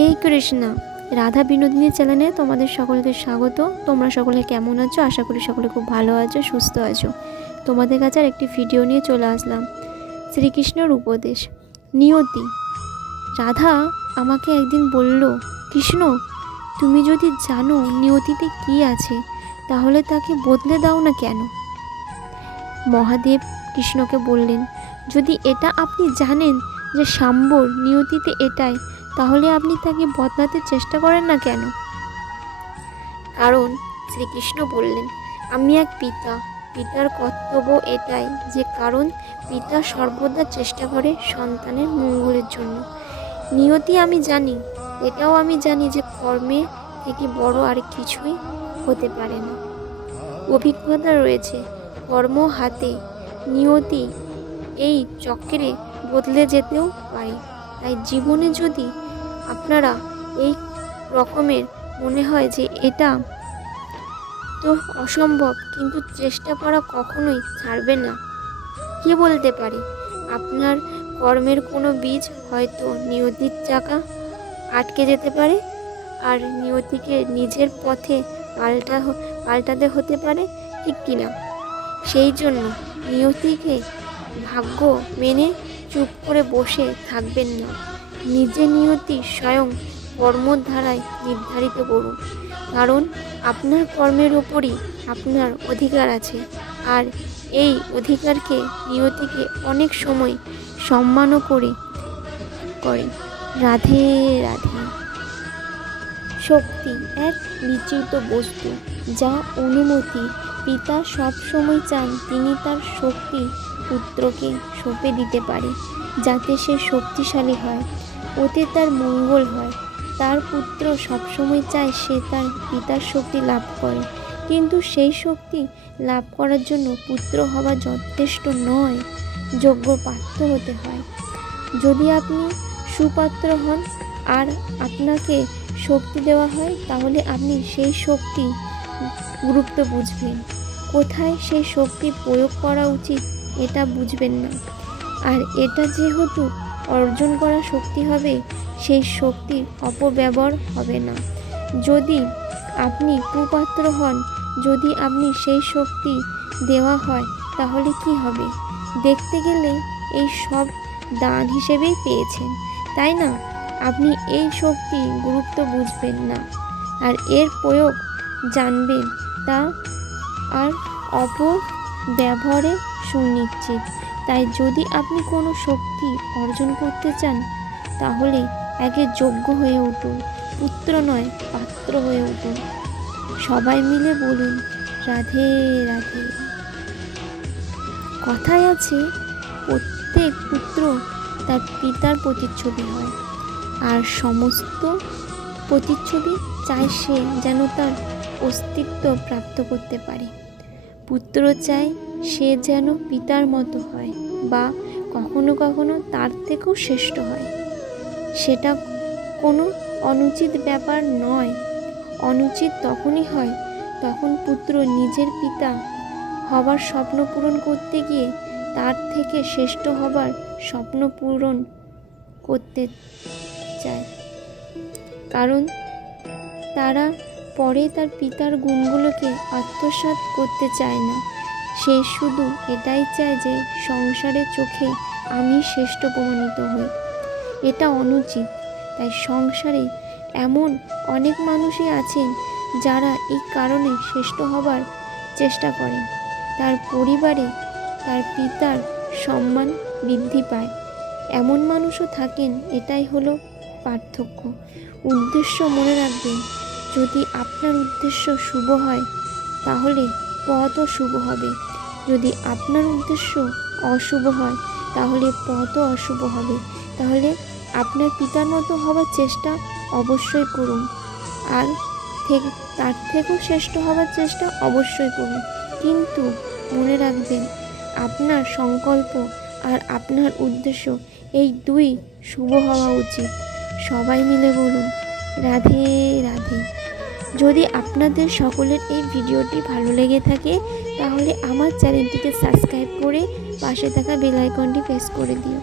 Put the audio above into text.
এই কৃষ্ণা, রাধা বিনোদিনী চ্যানেলে তোমাদের সকলকে স্বাগত। তোমরা সকলে কেমন আছো? আশা করি সকলে খুব ভালো আছো, সুস্থ আছো। তোমাদের কাছে আর একটি ভিডিও নিয়ে চলে আসলাম। শ্রীকৃষ্ণের উপদেশ। নিয়তি। রাধা আমাকে একদিন বলল, কৃষ্ণ, তুমি যদি জানো নিয়তিতে কি আছে, তাহলে তাকে বদলে দাও না কেন? মহাদেব কৃষ্ণকে বললেন, যদি এটা আপনি জানেন যে শাম্বর নিয়তিতে এটাই, তাহলে আপনি তাকে বদলাতে চেষ্টা করেন না কেন? কারণ শ্রীকৃষ্ণ বললেন, আমি এক পিতার কর্তব্য এটাই যে কারণ পিতা সর্বদা চেষ্টা করে সন্তানের মঙ্গলের জন্য। নিয়তি আমি জানি, এটাও আমি জানি যে কর্মে থেকে বড় আর কিছুই হতে পারে না। অভিজ্ঞতা রয়েছে, কর্ম হাতে নিয়তি এই চক্রে বদলে যেতেও পারে। তাই জীবনে যদি আপনারা এই রকমের মনে হয় যে এটা তো অসম্ভব, কিন্তু চেষ্টা করা কখনোই ছাড়বে না। কে বলতে পারে আপনার কর্মের কোনো বীজ হয়তো নিয়তির চাকা আটকে যেতে পারে, আর নিয়তিকে নিজের পথে পাল্টাতে হতে পারে, ঠিক কিনা? সেই জন্য নিয়তিকে ভাগ্য মেনে চুপ করে বসে থাকবেন না। নিজে নিয়তি স্বয়ং কর্মধারায় নির্ধারিত করুন, কারণ আপনার কর্মের ওপরই আপনার অধিকার আছে। আর এই অধিকারকে নিয়তিকে অনেক সময় সম্মানও করে। রাধে রাধে। শক্তি এক নিশ্চিত বস্তু, যা অনুমতি পিতা সবসময় চান তিনি তার শক্তি পুত্রকে সঁপে দিতে পারে, যাতে সে শক্তিশালী হয়, ওতে তার মঙ্গল হয়। তার পুত্র সবসময় চায় সে তার পিতার শক্তি লাভ করে, কিন্তু সেই শক্তি লাভ করার জন্য পুত্র হওয়া যথেষ্ট নয়, যোগ্য পাত্র হতে হয়। যদি আপনি সুপাত্র হন আর আপনাকে শক্তি দেওয়া হয়, তাহলে আপনি সেই শক্তি গুরুত্ব বুঝবেন, কোথায় সেই শক্তি প্রয়োগ করা উচিত এটা বুঝবেন না। আর এটা যেহেতু অর্জন করা শক্তি হবে, সেই শক্তির অপব্যবহার হবে না। যদি আপনি কুপাত্র হন, যদি আপনি সেই শক্তি দেওয়া হয়, তাহলে কি হবে? দেখতে গেলে এই সব দান হিসেবেই পেয়েছেন, তাই না? আপনি এই শক্তি গুরুত্ব বুঝবেন না, আর এর প্রয়োগ জানবেন তা আর অপব্যবহারে সুনিশ্চিত। তাই যদি আপনি কোনো শক্তি অর্জন করতে চান, তাহলে আগে যোগ্য হয়ে উঠুন, পুত্র নয় পাত্র হয়ে উঠুন। সবাই মিলে বলুন, রাধে রাধে। কথায় আছে, প্রত্যেক পুত্র তার পিতার প্রতিচ্ছবি হয়, আর সমস্ত প্রতিচ্ছবি চায় সে যেন তার অস্তিত্ব প্রাপ্ত করতে পারে। পুত্র চায় সে যেন পিতার মতো হয়, বা কখনো কখনো তার থেকেও শ্রেষ্ঠ হয়। সেটা কোনো অনুচিত ব্যাপার নয়। অনুচিত তখনই হয় তখন পুত্র নিজের পিতা হবার স্বপ্ন পূরণ করতে গিয়ে তার থেকে শ্রেষ্ঠ হবার স্বপ্ন পূরণ করতে চায়, কারণ তারা পরে তার পিতার গুণগুলোকে আত্মসাৎ করতে চায় না। সে শুধু এটাই চায় যে সংসারের চোখে আমি শ্রেষ্ঠ প্রমাণিত হই। এটা অনুচিত। তাই সংসারে এমন অনেক মানুষই আছেন যারা এই কারণে শ্রেষ্ঠ হবার চেষ্টা করেন। তার পরিবারে তার পিতার সম্মান বৃদ্ধি পায়। এমন মানুষও থাকেন। এটাই হলো পার্থক্য। উদ্দেশ্য মনে রাখবেন, যদি আপনার উদ্দেশ্য শুভ হয়, তাহলে পথও শুভ হবে। যদি আপনার উদ্দেশ্য অশুভ হয়, তাহলে পথও অশুভ হবে। তাহলে আপনার পিতার মতো হবার চেষ্টা অবশ্যই করুন, আর তার থেকেও শ্রেষ্ঠ হবার চেষ্টা অবশ্যই করুন। কিন্তু মনে রাখবেন, আপনার সংকল্প আর আপনার উদ্দেশ্য এই দুই শুভ হওয়া উচিত। সবাই মিলে বলুন, রাধে রাধে। যদি আপনাদের সকলের এই ভিডিওটি ভালো লেগে থাকে, তাহলে আমার চ্যানেলটিকে সাবস্ক্রাইব করে পাশে থাকা বেল আইকনটি প্রেস করে দিও।